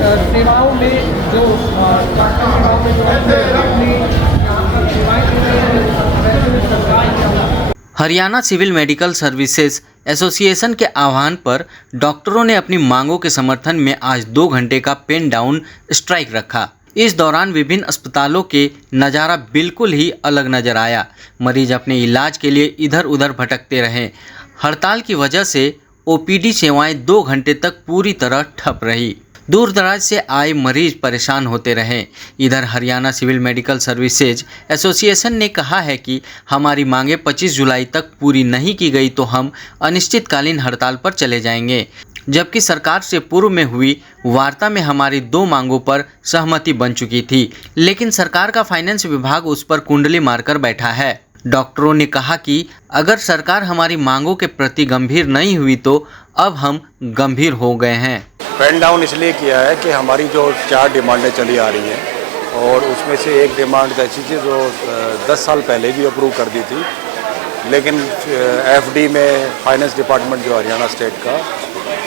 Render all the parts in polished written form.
सेवाओं में जो स्वास्थ्य सेवाओं में जो अपनी यहाँ पर सेवाएं दे रहे हैं, वैसे में सरकार क्या। Haryana civil medical services association के आह्वान पर डॉक्टरों ने अपनी मांगों के समर्थन में आज 2 घंटे का पेन डाउन स्ट्राइक रखा। इस दौरान विभिन्न अस्पतालों के नज़ारा बिल्कुल ही अलग नजर आया। मरीज अपने इलाज के लिए इधर उधर भटकते रहे। हड़ताल की वजह से ओपीडी सेवाएं 2 घंटे तक पूरी तरह ठप रही। दूर दराज से आए मरीज परेशान होते रहे। इधर Haryana civil medical services association ने कहा है कि हमारी मांगें 25 जुलाई तक पूरी नहीं की गई तो हम अनिश्चितकालीन हड़ताल पर चले जाएंगे। जबकि सरकार से पूर्व में हुई वार्ता में हमारी 2 मांगों पर सहमति बन चुकी थी, लेकिन सरकार का फाइनेंस विभाग उस पर कुंडली मारकर बैठा है। डॉक्टरों ने कहा कि अगर सरकार हमारी मांगों के प्रति गंभीर नहीं हुई तो अब हम गंभीर हो गए हैं। पेन डाउन इसलिए किया है कि हमारी जो 4 डिमांडें चली आ रही हैं और उसमें से एक डिमांड ऐसी थी जो 10 साल पहले भी अप्रूव कर दी थी, लेकिन एफडी में फाइनेंस डिपार्टमेंट जो हरियाणा स्टेट का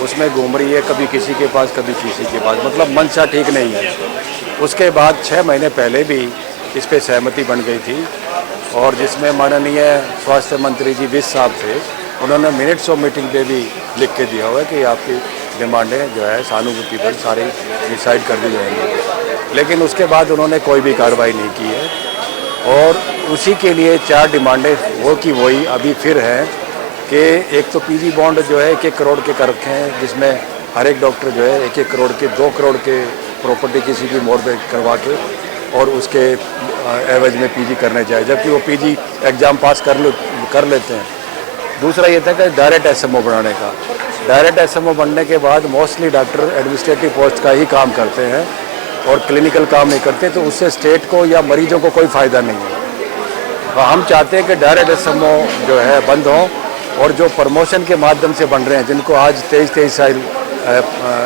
उसमें घूम रही है, कभी किसी के पास कभी किसी के पास, मतलब मंशा ठीक नहीं है। उसके बाद 6 महीने पहले भी इस पर सहमति बन गई थी और जिसमें माननीय स्वास्थ्य मंत्री जी विज साहब थे, उन्होंने मिनट्स ऑफ मीटिंग पे भी लिख के दिया हुआ है कि आपकी डिमांडें जो है सहानुभूति पर सारी डिसाइड कर दी जाएंगी, लेकिन उसके बाद उन्होंने कोई भी कार्रवाई नहीं की है। और उसी के लिए 4 डिमांडें वो की वही अभी फिर हैं कि एक तो पीजी बॉन्ड जो है 1-1 करोड़ के कर रखे हैं, जिसमें हर एक डॉक्टर जो है 1-1 करोड़ के 2 करोड़ के प्रॉपर्टी किसी की मोर्गेज करवा के और उसके एवज में पीजी करने जाए, जबकि वो पीजी एग्ज़ाम पास कर लेते हैं। दूसरा ये था कि डायरेक्ट एसएमओ बनाने का। डायरेक्ट एसएमओ बनने के बाद मोस्टली डॉक्टर एडमिनिस्ट्रेटिव पोस्ट का ही काम करते हैं और क्लिनिकल काम नहीं करते, तो उससे स्टेट को या मरीजों को कोई फ़ायदा नहीं है। तो हम चाहते हैं कि डायरेक्ट एसएमओ जो है बंद हो और जो प्रमोशन के माध्यम से बन रहे हैं, जिनको आज 23 साल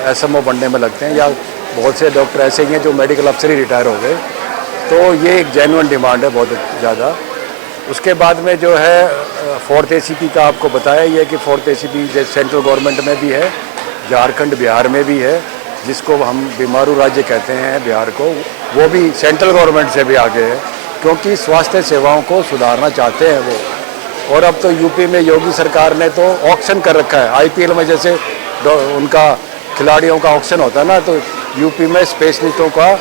एसएमओ बनने में लगते हैं, या बहुत से डॉक्टर ऐसे ही हैं जो मेडिकल अफसर ही रिटायर हो गए, तो ये एक जेन्युइन डिमांड है बहुत ज़्यादा। उसके बाद में जो है 4th ACP का आपको बताया ही है कि 4th ACP जैसे सेंट्रल गवर्नमेंट में भी है, झारखंड बिहार में भी है, जिसको हम बीमारू राज्य कहते हैं बिहार को, वो भी सेंट्रल गवर्नमेंट से भी आगे है, क्योंकि स्वास्थ्य सेवाओं को सुधारना चाहते हैं वो। और अब तो यूपी में योगी सरकार ने तो ऑक्शन कर रखा है, IPL में जैसे उनका खिलाड़ियों का ऑक्शन होता है ना, तो यूपी में स्पेशलिस्टों का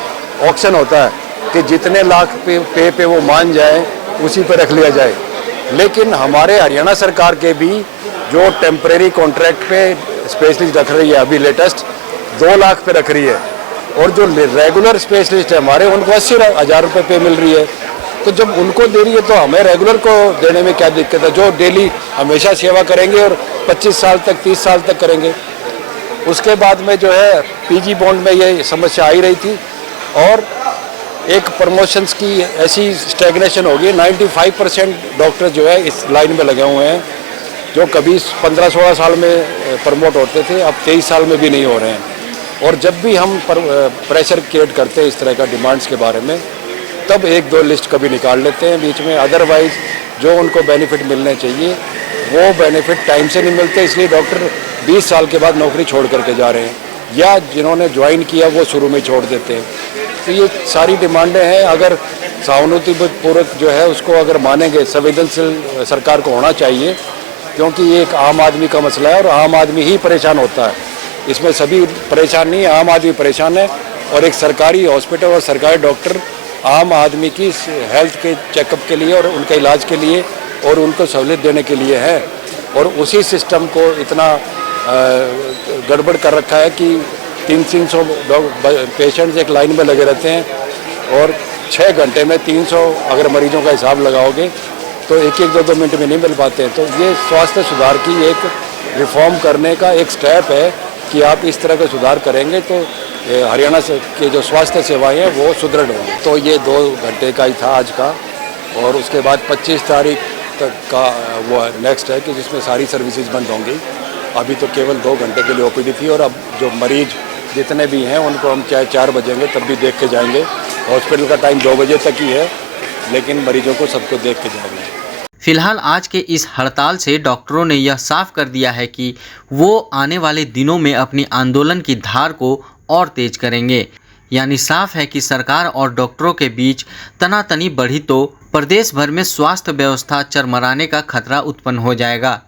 ऑक्शन होता है कि जितने लाख पे वो मान जाए उसी पर रख लिया जाए। लेकिन हमारे हरियाणा सरकार के भी जो टेम्परेरी कॉन्ट्रैक्ट पे स्पेशलिस्ट रख रही है, अभी लेटेस्ट 2 लाख पे रख रही है, और जो रेगुलर स्पेशलिस्ट है हमारे, उनको 80,000 रुपये पे मिल रही है। तो जब उनको दे रही है तो हमें रेगुलर को देने में क्या दिक्कत है, जो डेली हमेशा सेवा करेंगे और 25 साल तक 30 साल तक करेंगे। उसके बाद में जो है पीजी बॉन्ड में ये समस्या आई रही थी और एक प्रमोशंस की ऐसी स्टैग्नेशन होगी। 95% डॉक्टर जो है इस लाइन में लगे हुए हैं, जो कभी 15-16 साल में प्रमोट होते थे, अब 23 साल में भी नहीं हो रहे हैं। और जब भी हम प्रेशर क्रिएट करते हैं इस तरह का डिमांड्स के बारे में, तब 1-2 लिस्ट कभी निकाल लेते हैं बीच में। अदरवाइज जो उनको बेनिफिट मिलने चाहिए वो बेनिफिट टाइम से नहीं मिलते, इसलिए डॉक्टर 20 साल के बाद नौकरी छोड़ करके जा रहे हैं, या जिन्होंने ज्वाइन किया वो शुरू में छोड़ देते हैं। तो ये सारी डिमांडें हैं, अगर सहानुभूतिपूर्वक जो है उसको अगर मानेंगे, संवेदनशील सरकार को होना चाहिए, क्योंकि ये एक आम आदमी का मसला है और आम आदमी ही परेशान होता है। इसमें सभी परेशान नहीं, आम आदमी परेशान है। और एक सरकारी हॉस्पिटल और सरकारी डॉक्टर आम आदमी की हेल्थ के चेकअप के लिए और उनके इलाज के लिए और उनको सहूलियत देने के लिए है, और उसी सिस्टम को इतना गड़बड़ कर रखा है कि 300 पेशेंट्स एक लाइन में लगे रहते हैं और 6 घंटे में 300 अगर मरीजों का हिसाब लगाओगे तो 1-1, 2-2 मिनट में नहीं मिल पाते हैं। तो ये स्वास्थ्य सुधार की एक रिफॉर्म करने का एक स्टेप है कि आप इस तरह का सुधार करेंगे तो हरियाणा के जो स्वास्थ्य सेवाएं हैं वो सुदृढ़ होंगी। तो ये 2 घंटे का ही था आज का, और उसके बाद 25 तारीख तक का वो नेक्स्ट है कि जिसमें सारी सर्विसेज बंद होंगी। अभी तो केवल 2 घंटे के लिए ओपीडी थी, और अब जो मरीज जितने भी हैं उनको हम चाहे 4 बजेंगे तब भी देख के जाएंगे। हॉस्पिटल का टाइम 2 बजे तक ही है, लेकिन मरीजों को सबको देख के जाएंगे। फिलहाल आज के इस हड़ताल से डॉक्टरों ने यह साफ कर दिया है कि वो आने वाले दिनों में अपनी आंदोलन की धार को और तेज करेंगे। यानी साफ है कि सरकार और डॉक्टरों के बीच तनातनी बढ़ी तो प्रदेश भर में स्वास्थ्य व्यवस्था चरमराने का खतरा उत्पन्न हो जाएगा।